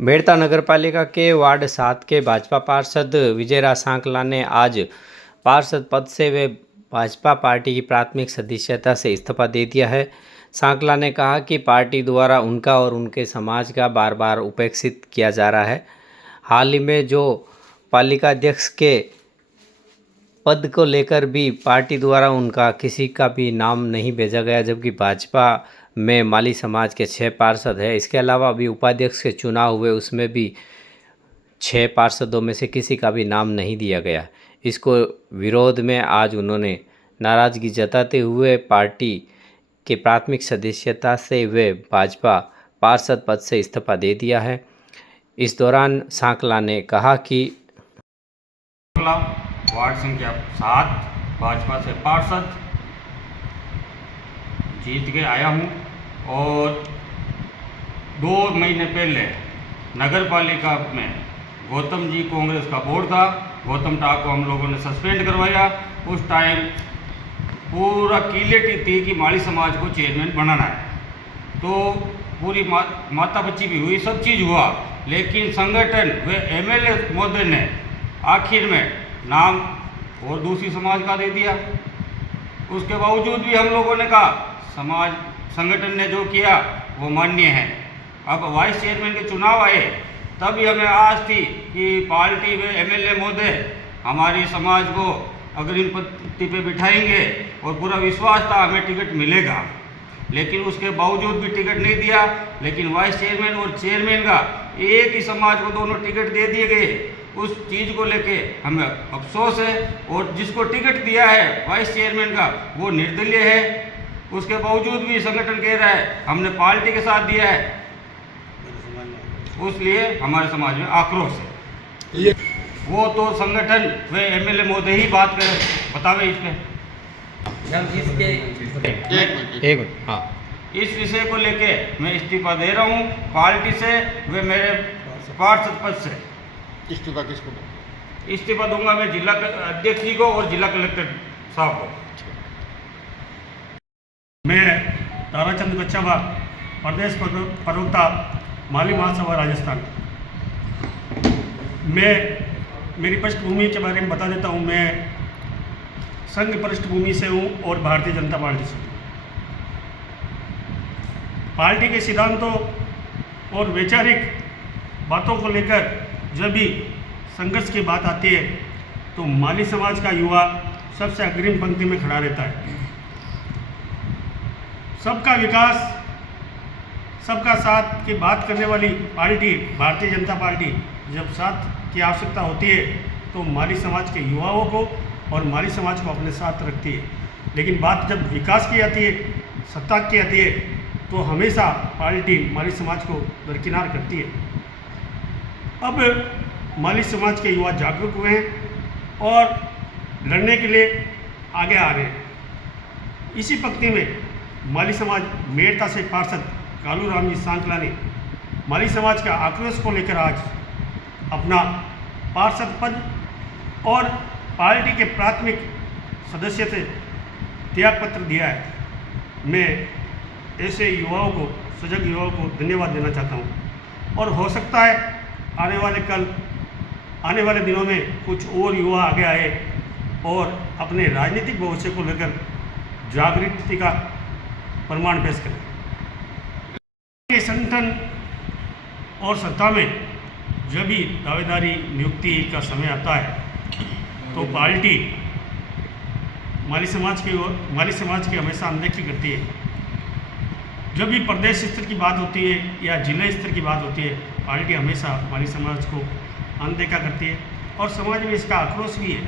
मेड़ता नगरपालिका के वार्ड 7 के भाजपा पार्षद विजयराज सांकला ने आज पार्षद पद से वे भाजपा पार्टी की प्राथमिक सदस्यता से इस्तीफा दे दिया है। सांकला ने कहा कि पार्टी द्वारा उनका और उनके समाज का बार बार उपेक्षित किया जा रहा है। हाल ही में जो पालिका अध्यक्ष के पद को लेकर भी पार्टी द्वारा उनका किसी का भी नाम नहीं भेजा गया, जबकि भाजपा में माली समाज के 6 पार्षद हैं। इसके अलावा अभी उपाध्यक्ष के चुनाव हुए, उसमें भी 6 पार्षदों में से किसी का भी नाम नहीं दिया गया। इसको विरोध में आज उन्होंने नाराज़गी जताते हुए पार्टी के प्राथमिक सदस्यता से वे भाजपा पार्षद पद से इस्तीफा दे दिया है। इस दौरान सांकला ने कहा कि वार्ड संख्या 7 भाजपा से पार्षद जीत के आया हूं और 2 महीने पहले नगर पालिका में गौतम जी कांग्रेस का बोर्ड था, गौतम टाक को हम लोगों ने सस्पेंड करवाया। उस टाइम पूरा क्लियरिटी थी कि माली समाज को चेयरमैन बनाना है, तो पूरी माता बच्ची भी हुई, सब चीज़ हुआ, लेकिन संगठन व एमएलए महोदय ने आखिर में नाम और दूसरी समाज का दे दिया। उसके बावजूद भी हम लोगों ने कहा समाज संगठन ने जो किया वो मान्य है। अब वाइस चेयरमैन के चुनाव आए तभी हमें आस थी कि पार्टी व एमएलए महोदय हमारी समाज को अग्रिम पंक्ति पे बिठाएंगे और पूरा विश्वास था हमें टिकट मिलेगा, लेकिन उसके बावजूद भी टिकट नहीं दिया। लेकिन वाइस चेयरमैन और चेयरमैन का एक ही समाज को दोनों टिकट दे दिए गए। उस चीज़ को लेके हमें अफसोस है, और जिसको टिकट दिया है वाइस चेयरमैन का वो निर्दलीय है। उसके बावजूद भी संगठन कह रहा है हमने पार्टी के साथ दिया है, इसलिए हमारे समाज में आक्रोश है। वो तो संगठन व एमएलए महोदय ही बात करें, बतावे इस पे। इस विषय को लेके मैं इस्तीफा दे रहा हूँ पार्टी से व मेरे पार्षद पद से। इस्तीफा किसको? इस्तीफा दूंगा मैं जिला अध्यक्ष जी को और जिला कलेक्टर साहब को। मैं ताराचंद कच्छावा, प्रदेश प्रवक्ता माली महासभा राजस्थान। मैं मेरी पृष्ठभूमि के बारे में बता देता हूँ। मैं संघ पृष्ठभूमि से हूँ और भारतीय जनता पार्टी से। पार्टी के सिद्धांतों और वैचारिक बातों को लेकर जब भी संघर्ष की बात आती है तो माली समाज का युवा सबसे अग्रिम पंक्ति में खड़ा रहता है। सबका विकास, सबका साथ की बात करने वाली पार्टी भारतीय जनता पार्टी जब साथ की आवश्यकता होती है तो माली समाज के युवाओं को और माली समाज को अपने साथ रखती है। लेकिन बात जब विकास की आती है, सत्ता की आती है, तो हमेशा पार्टी माली समाज को दरकिनार करती है। अब माली समाज के युवा जागरूक हुए हैं और लड़ने के लिए आगे आ रहे हैं। इसी पंक्ति में माली समाज मेड़ता से पार्षद कालूराम जी सांकला ने माली समाज का आक्रोश को लेकर आज अपना पार्षद पद और पार्टी के प्राथमिक सदस्य से त्याग पत्र दिया है। मैं ऐसे युवाओं को, सजग युवाओं को धन्यवाद देना चाहता हूँ, और हो सकता है आने वाले दिनों में कुछ और युवा आगे आए और अपने राजनीतिक भविष्य को लेकर जागृति का प्रमाण पेश करें। ये संगठन और सत्ता में जब भी दावेदारी नियुक्ति का समय आता है तो पार्टी माली समाज की हमेशा अनदेखी करती है। जब भी प्रदेश स्तर की बात होती है या जिला स्तर की बात होती है, पार्टी हमेशा माली समाज को अनदेखा करती है और समाज में इसका आक्रोश भी है।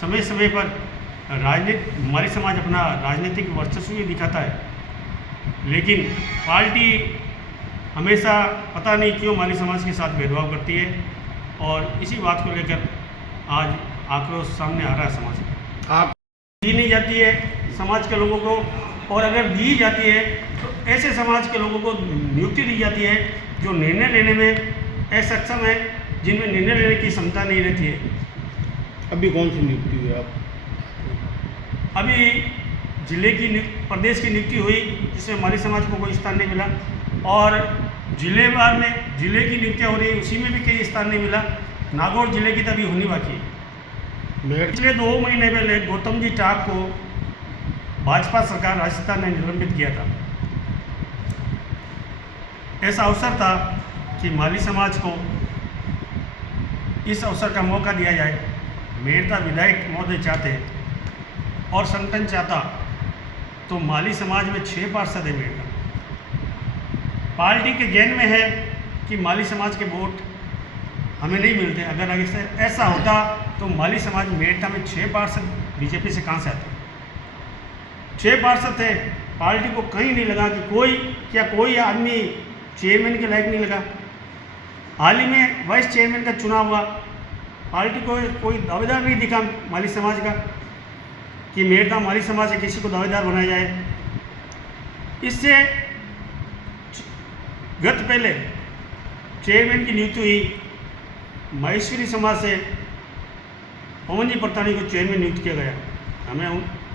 समय समय पर माली समाज अपना राजनीतिक वर्चस्व भी दिखाता है, लेकिन पार्टी हमेशा पता नहीं क्यों माली समाज के साथ भेदभाव करती है, और इसी बात को लेकर आज आक्रोश सामने आ रहा है। समाज आप दी नहीं जाती है समाज के लोगों को, और अगर दी जाती है तो ऐसे समाज के लोगों को नियुक्ति दी जाती है जो निर्णय लेने में असक्षम है, जिनमें निर्णय लेने की क्षमता नहीं रहती है। अभी कौन सी नियुक्ति हुई आप? अभी जिले की प्रदेश की नियुक्ति हुई जिसमें माली समाज को कोई स्थान नहीं मिला, और जिलेवार में जिले की नियुक्तियाँ हो रही है, उसी में भी कई स्थान नहीं मिला। नागौर जिले की तभी होनी बाकी है। मेयर पिछले 2 महीने पहले गौतम जी टाक को भाजपा सरकार राजस्थान ने निलंबित किया था। ऐसा अवसर था कि माली समाज को इस अवसर का मौका दिया जाए। मेड़ता विधायक महोदय चाहते और संगठन चाहता तो माली समाज में 6 पार्षद है मेड़ता। पार्टी के गेन में है कि माली समाज के वोट हमें नहीं मिलते। अगर ऐसा होता तो माली समाज मेड़ता में 6 पार्षद बीजेपी से कहाँ से आते? 6 पार्षद थे। पार्टी को कहीं नहीं लगा कि कोई आदमी चेयरमैन के लायक नहीं लगा। हाल ही में वाइस चेयरमैन का चुनाव हुआ, पार्टी को कोई दावेदार नहीं दिखा माली समाज का कि मेड़ता माली समाज से किसी को दावेदार बनाया जाए। इससे गत पहले चेयरमैन की नियुक्ति हुई, महेश्वरी समाज से पवन जी परतानी को चेयरमैन नियुक्त किया गया।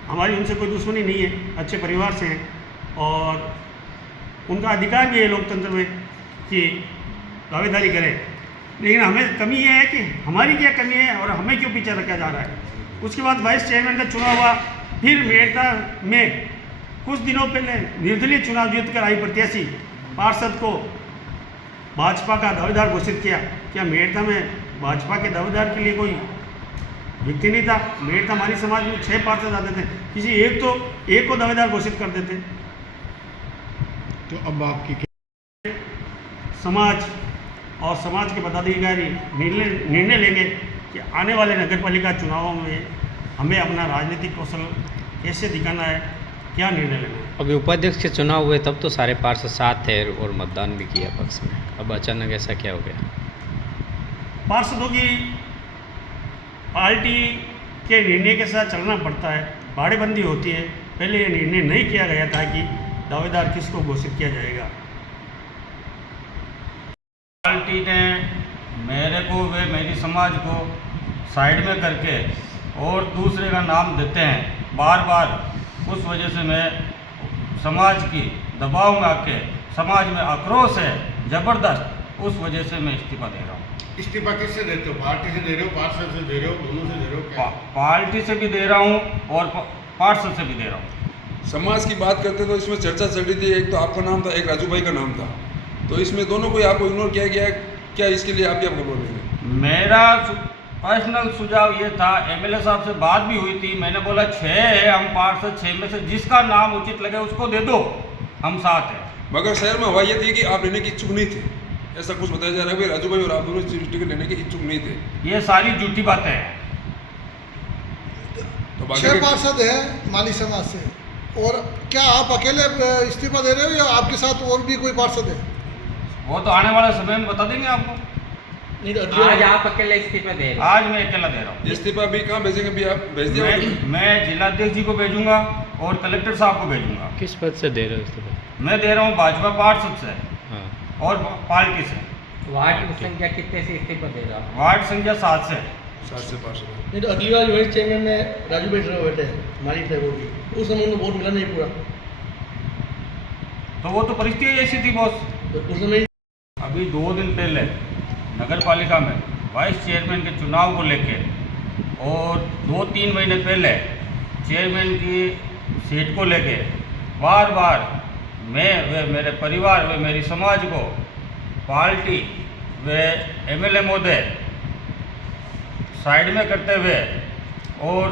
हमारी उनसे कोई दुश्मनी नहीं है, अच्छे परिवार से हैं और उनका अधिकार भी है लोकतंत्र में कि दावेदारी करें। लेकिन हमें कमी ये है कि हमारी क्या कमी है और हमें क्यों पीछे रखा जा रहा है। उसके बाद वाइस चेयरमैन का चुनाव हुआ, फिर मेड़ता में कुछ दिनों पहले निर्दलीय चुनाव जीत कर आई प्रत्याशी पार्षद को भाजपा का दावेदार घोषित किया। क्या मेड़ता में भाजपा के दावेदार के लिए कोई व्यक्ति नहीं था? मेड़ता माली समाज में 6 पार्षद आते थे, किसी एक को दावेदार घोषित कर देते। तो अब आपकी समाज और समाज के पदाधिकारी निर्णय लेंगे कि आने वाले नगरपालिका चुनावों में हमें अपना राजनीतिक कौशल कैसे दिखाना है, क्या निर्णय लेना है। अभी उपाध्यक्ष के चुनाव हुए तब तो सारे पार्षद साथ थे और मतदान भी किया पक्ष में, अब अचानक ऐसा क्या हो गया? पार्षदों की पार्टी के निर्णय के साथ चलना पड़ता है, बाड़ेबंदी होती है। पहले ये निर्णय नहीं किया गया था कि दावेदार किसको घोषित किया जाएगा। पार्टी ने मेरे को व मेरी समाज को साइड में करके और दूसरे का नाम देते हैं बार बार। उस वजह से मैं समाज की दबाव में आके समाज में आक्रोश है ज़बरदस्त, उस वजह से मैं इस्तीफा दे रहा हूँ। इस्तीफा किससे देते हो? पार्टी से दे रहे हो, पार्षद से दे रहे हो, दोनों से दे रहे हो? क्या? पार्टी से भी दे रहा हूँ और पार्षद से भी दे रहा हूँ। समाज की बात करते तो इसमें चर्चा चल रही थी, एक तो आपका नाम था, एक राजू भाई का नाम था, तो इसमें दोनों को आपको इग्नोर किया गया। क्या इसके लिए आप क्या बोलेंगे? मेरा पर्सनल सुझाव ये था, एमएलए साहब से बात भी हुई थी, मैंने बोला 6 है हम पार्षद, 6 में से जिसका नाम उचित लगे उसको दे दो, हम साथ हैं। मगर शहर में हवा ये थी कि आप लेने की इच्छुक नहीं थे, ऐसा कुछ बताया जा रहा है कि राजू भाई और आप दोनों टिकट लेने के इच्छुक नहीं थे। ये सारी झूठी बातें हैं। तो बाकी 6 पार्षद हैं माली समाज से, और क्या आप अकेले इस्तीफा दे रहे हो या आपके साथ और भी कोई पार्षद है? वो तो आने वाले समय में बता देंगे आपको। आज आप अकेले इस्तीफा दे रहे हैं? आज मैं अकेला दे रहा हूँ। इस्तीफा भी कहाँ भेजेंगे? भी आप भेज दिया? मैं जिलाध्यक्ष जी को भेजूंगा और कलेक्टर साहब को भेजूंगा। किस पद से दे रहे हो इस्तीफा? मैं दे रहा हूँ भाजपा पार्षद से हाँ, और पार्टी से। वार्ड संख्या कितने से इस्तीफा दे रहा हूँ? वार्ड संख्या 7 से। 7 से पार्षद। नहीं तो अगली बार वाइस चेयरमैन में राजू भाई साहब बैठे हैं माली थे, वो भी उस समय उनको वोट मिला नहीं पूरा, तो वो तो परिस्थिति ऐसी थी बॉस। तो उस समय अभी 2 दिन पहले नगर पालिका में वाइस चेयरमैन के चुनाव को लेके और 2-3 महीने पहले चेयरमैन की सीट को लेके बार बार मैं व मेरे परिवार व मेरी समाज को पार्टी व एमएलए महोदय साइड में करते हुए और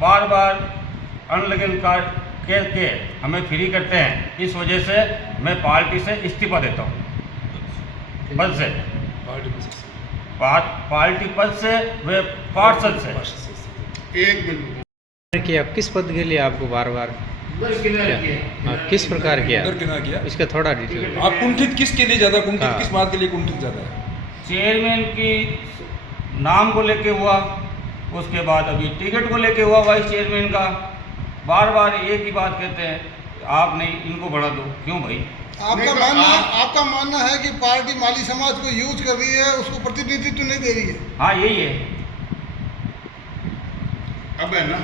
बार बार अनलगन कार्ड के हमें फ्री करते हैं। इस वजह से मैं पार्टी से इस्तीफा देता हूँ, पद से, पार्टी पद से व पार्षद से। एक मिनट किया किस पद के लिए आपको बार बार हाँ, किस प्रकार किया? उधर कितना किया? इसका थोड़ा डिटेल। आप कुंठित किसके लिए ज़्यादा कुंठित, हाँ। किस बात के लिए कुंठित ज़्यादा है? चेयरमैन की नाम को लेके हुआ, उसके बाद अभी टिकट को लेके हुआ वाइस चेयरमैन का। बार बार एक ही बात कहते हैं, आप नहीं इनको बढ़ा दो। क्यों भाई? आपका मानना है कि पार्टी माली समाज को यूज कर रही है, उसको प्रतिनिधित्व नहीं दे रही है? हाँ यही है। अब है ना